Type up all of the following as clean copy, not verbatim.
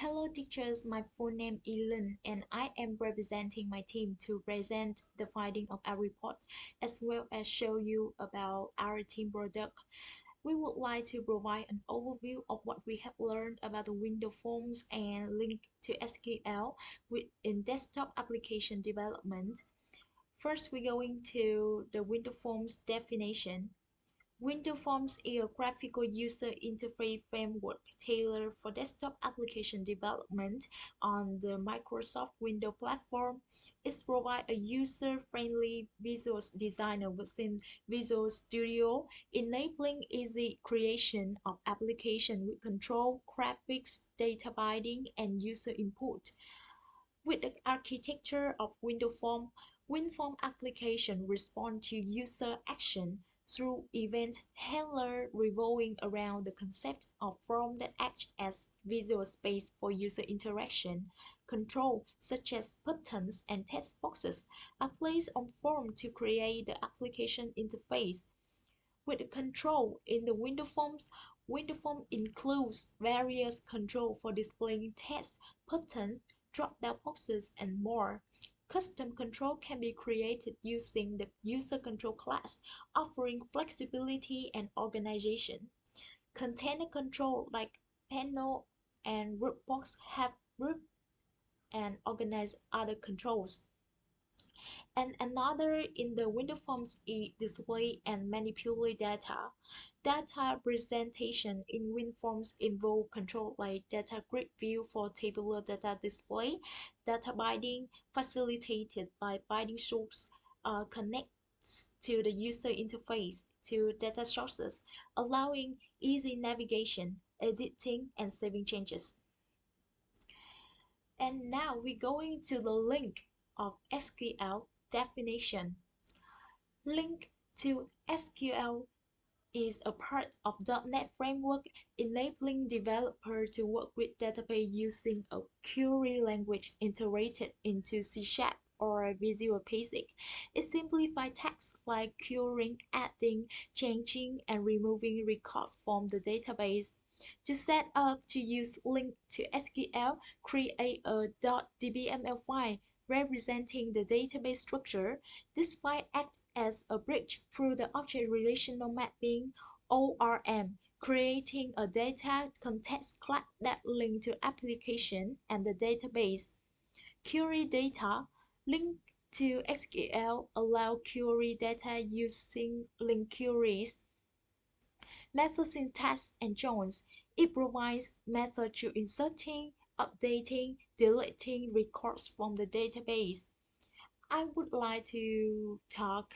Hello teachers, my full name is Lin and I am representing my team to present the finding of our report as well as show you about our team product. We would like to provide an overview of what we have learned about the window forms and link to SQL in desktop application development. First, we're going to the window forms definition. Window Forms is a graphical user interface framework tailored for desktop application development on the Microsoft Windows platform. It provides a user-friendly visual designer within Visual Studio, enabling easy creation of application with control, graphics, data binding, and user input. With the architecture of WindowForm, WinForm application respond to user action through event handler revolving around the concept of form that acts as visual space for user interaction. Control, such as buttons and text boxes, are placed on form to create the application interface. With the control in the window forms, window form includes various control for displaying text, buttons, drop-down boxes, and more. Custom control can be created using the user control class, offering flexibility and organization. Container control like panel and root box have root and organize other controls. And another in the window forms is display and manipulate data. Data presentation in WinForms involve control like data grid view for tabular data display, data binding facilitated by binding source connects to the user interface to data sources, allowing easy navigation, editing, and saving changes. And now we're going to the link of SQL definition. Link to SQL is a part of .NET framework enabling developers to work with database using a query language integrated into C# or Visual Basic. It simplifies tasks like querying, adding, changing, and removing records from the database. To set up to use link to SQL, create a .dbml file representing the database structure. This file acts as a bridge through the object relational mapping (ORM), creating a data context class that links to application and the database. Query data link to SQL allow query data using link queries. Method syntax and joins. It provides methods to inserting, updating, deleting records from the database. I would like to talk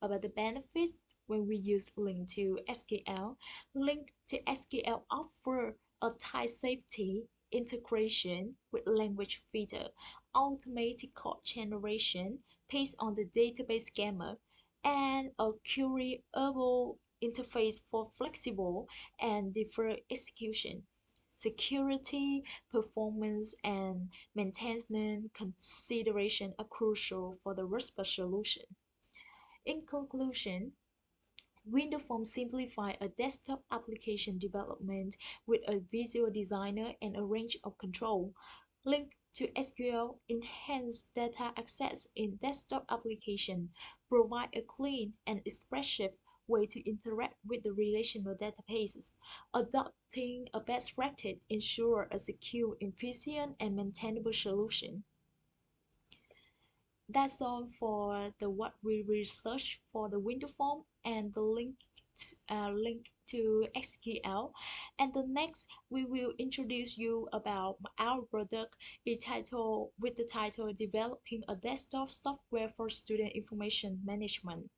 about the benefits when we use link to SQL. Link to SQL offer a tight safety integration with language feeder, automatic code generation based on the database schema, and a queryable interface for flexible and deferred execution. Security, performance, and maintenance consideration are crucial for the RESPA solution. In conclusion, WindowForm simplify a desktop application development with a visual designer and a range of control. Link to SQL enhance data access in desktop application, provide a clean and expressive way to interact with the relational databases. Adopting a best practice ensure a secure, efficient, and maintainable solution. That's all for the what we research for the window form and the link to SQL. And the next we will introduce you about our product with the title Developing a Desktop Software for Student Information Management.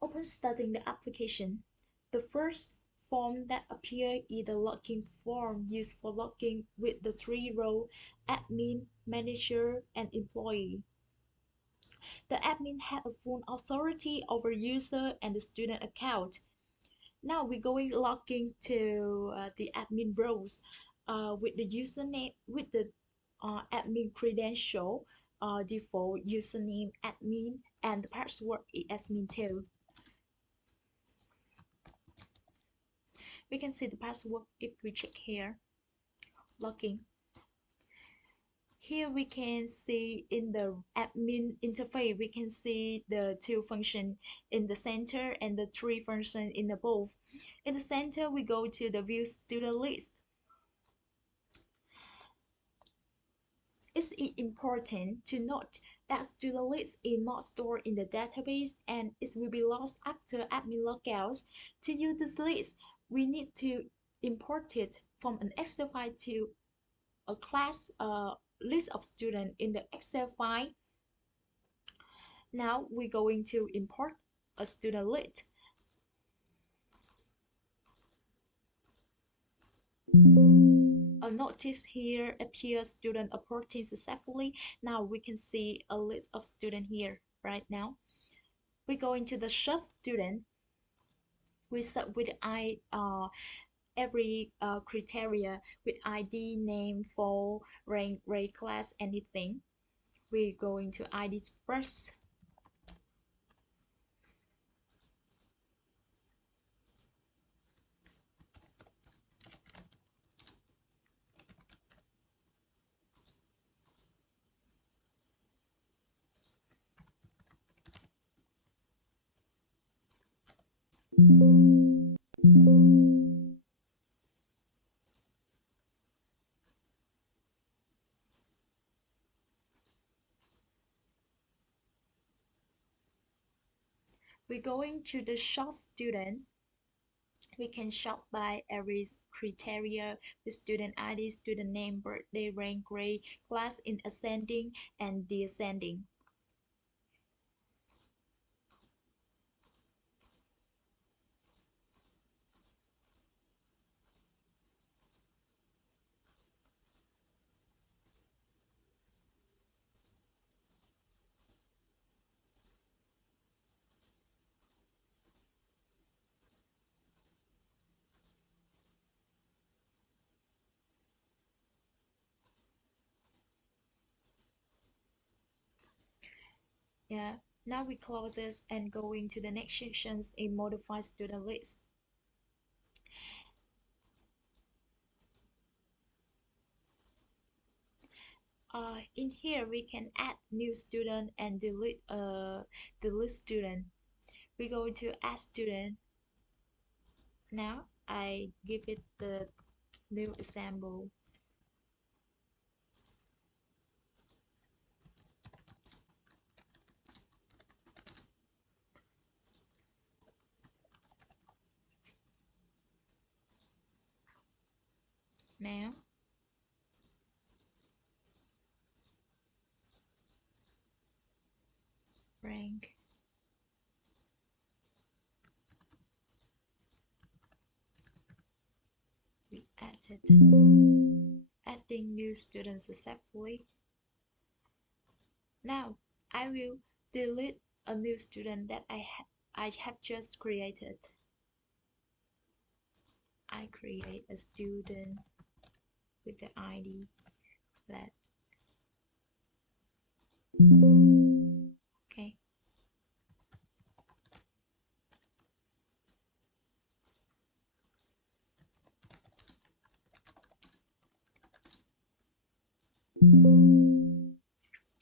Upon starting the application, the first form that appears is the login form used for logging with the three roles admin, manager, and employee. The admin has a full authority over user and the student account. Now we're going logging to the admin roles with the username with the admin credential, default username admin, and the password is admin too. We can see the password if we check here, login. Here we can see in the admin interface, we can see the two functions in the center and the three functions in the above. In the center, we go to the view student list. It's important to note that student list is not stored in the database and it will be lost after admin logouts. To use this list, we need to import it from an Excel file to a class list of students in the Excel file. Now we're going to import a student list. A notice here appears student importing successfully. Now we can see a list of students here right now. We go into the search student. We set with every criteria with ID, name, for rank, grade, class, anything. We're going to ID first. We're going to the short student. We can sort by every criteria with student ID, student name, birthday, rank, grade, class in ascending and descending. Yeah. Now we close this and go into the next sections in modify student list. In here we can add new student and delete student. We go to add student. Now I give it the new example. Now rank we added adding new students successfully. Now I will delete a new student that I have just created. I create a student with the ID that okay.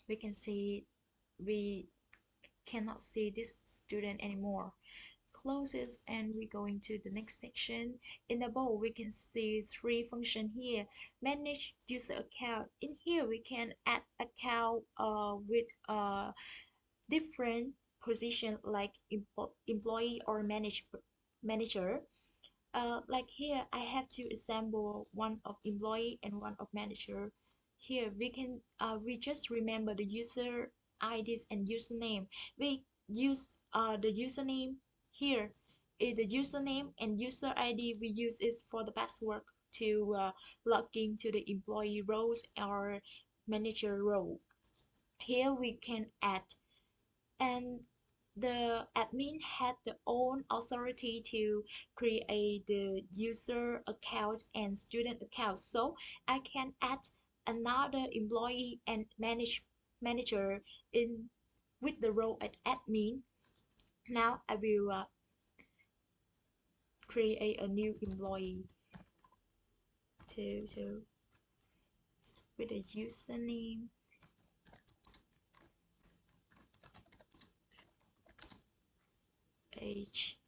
We can see we cannot see this student anymore. Close this and we go into the next section. In the bowl we can see three functions here. Manage user account. In here we can add account with different position like employee or manager. Like here I have to assemble one of employee and one of manager. Here we just remember the user IDs and username. We use the username here is the username and user ID we use is for the password to log into the employee roles or manager role. Here we can add, and the admin had the own authority to create the user account and student account, so I can add another employee and manager in with the role at admin. Now I will create a new employee to with a username, age,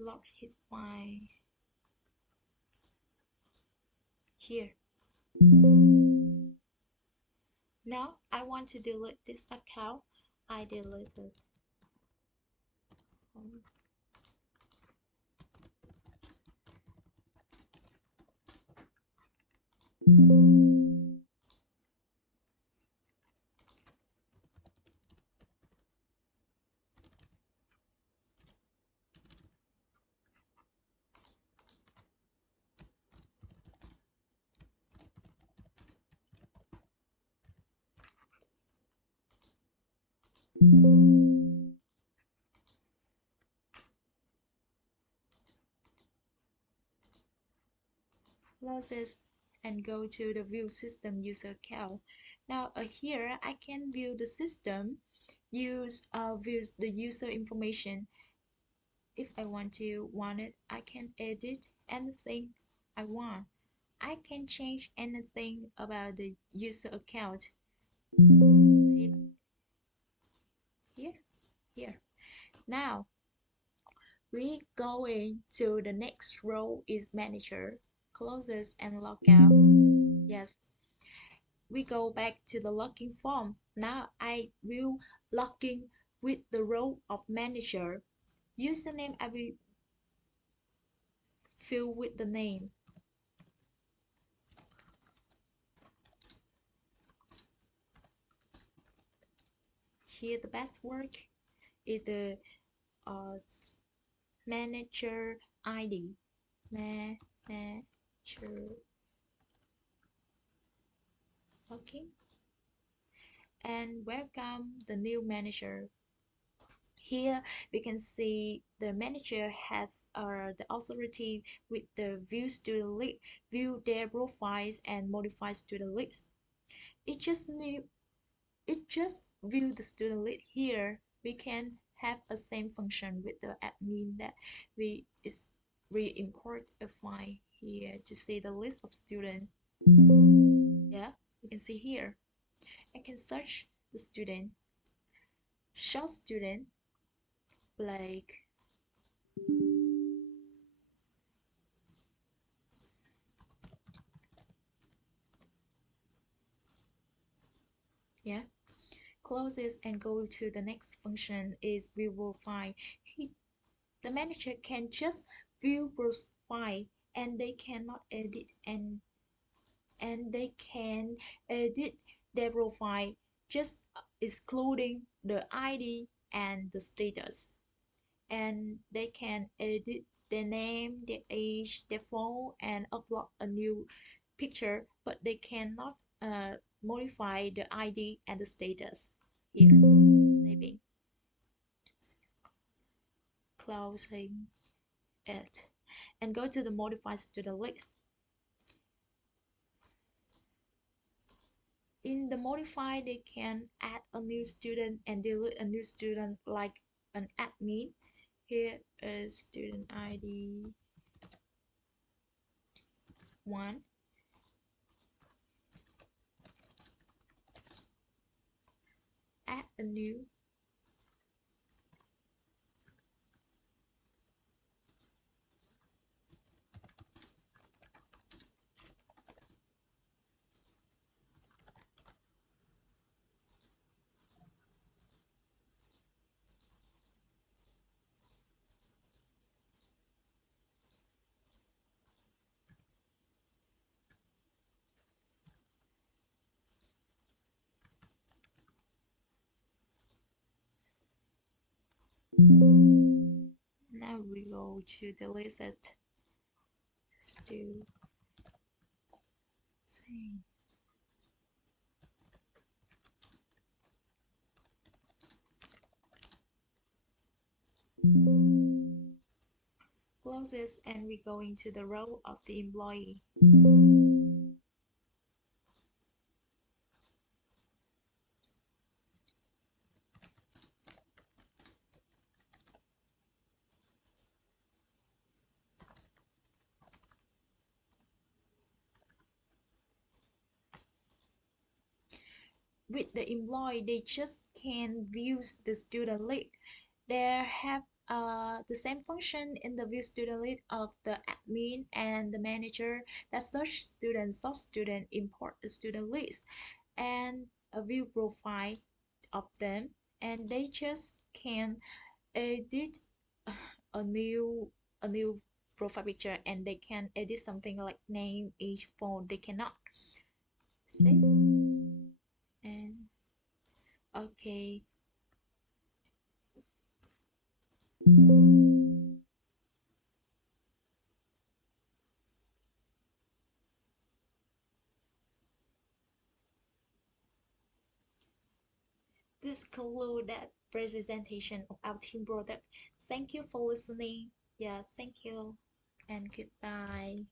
log his file here. Now I want to delete this account. I delete it. Close this and go to the view system user account. Now here I can view the system, views the user information. If I want it, I can edit anything I want. I can change anything about the user account. Save here. Now we going to the next row is manager. Close this and log out. Yes, we go back to the login form. Now I will login with the role of manager. Username I will fill with the name. Here the password is the manager ID. Manager. Okay. And welcome the new manager. Here we can see the manager has the authority with the view student list, view their profiles and modify student list. It just view the student list here. We can have a same function with the admin that we import a file here to see the list of students. Yeah, we can see here. I can search the student, show student, like yeah. Close this and go to the next function is view profile. The manager can just view profile and they cannot edit and they can edit their profile just excluding the ID and the status, and they can edit their name, their age, their phone, and upload a new picture, but they cannot modify the ID and the status. Here, saving, closing it, and go to the modify student list. In the modify, they can add a new student and delete a new student like an admin. Here is student ID 1. Add a new. Now we go to delete it. Still same. Close this and we go into the row of the employee. with the employee, they just can view the student list. They have the same function in the view student list of the admin and the manager that search student, sort student, import the student list, and a view profile of them, and they just can edit a new a new profile picture, and they can edit something like name, age, phone. They cannot save. And okay, this conclude that presentation of our team product. Thank you for listening. Yeah, thank you and goodbye.